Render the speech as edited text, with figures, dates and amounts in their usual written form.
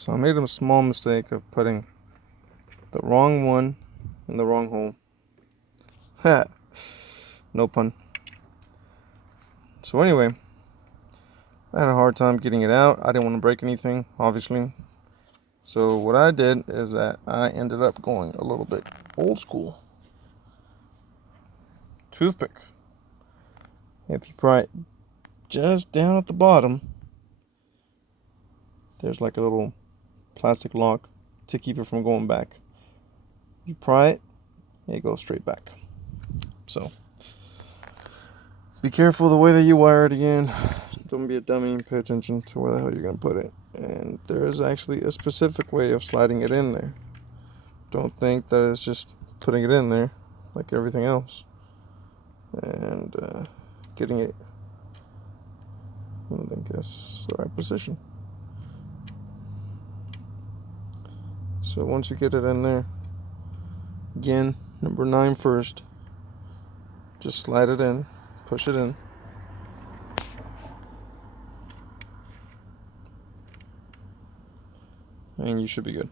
So I made a small mistake of putting the wrong one in the wrong hole. Ha! No pun. So anyway, I had a hard time getting it out. I didn't want to break anything, obviously. So what I did is that I ended up going a little bit old school. Toothpick. If you pry it just down at the bottom, there's like a little plastic lock to keep it from going back. You pry it, it goes straight back. So be careful the way that you wire it again. Don't be a dummy and pay attention to where the hell you're going to put it. And there is actually a specific way of sliding it in there. Don't think that it's just putting it in there like everything else and getting it, I guess, the right position. So once you get it in there, again, number 9 first, just slide it in, push it in. And you should be good.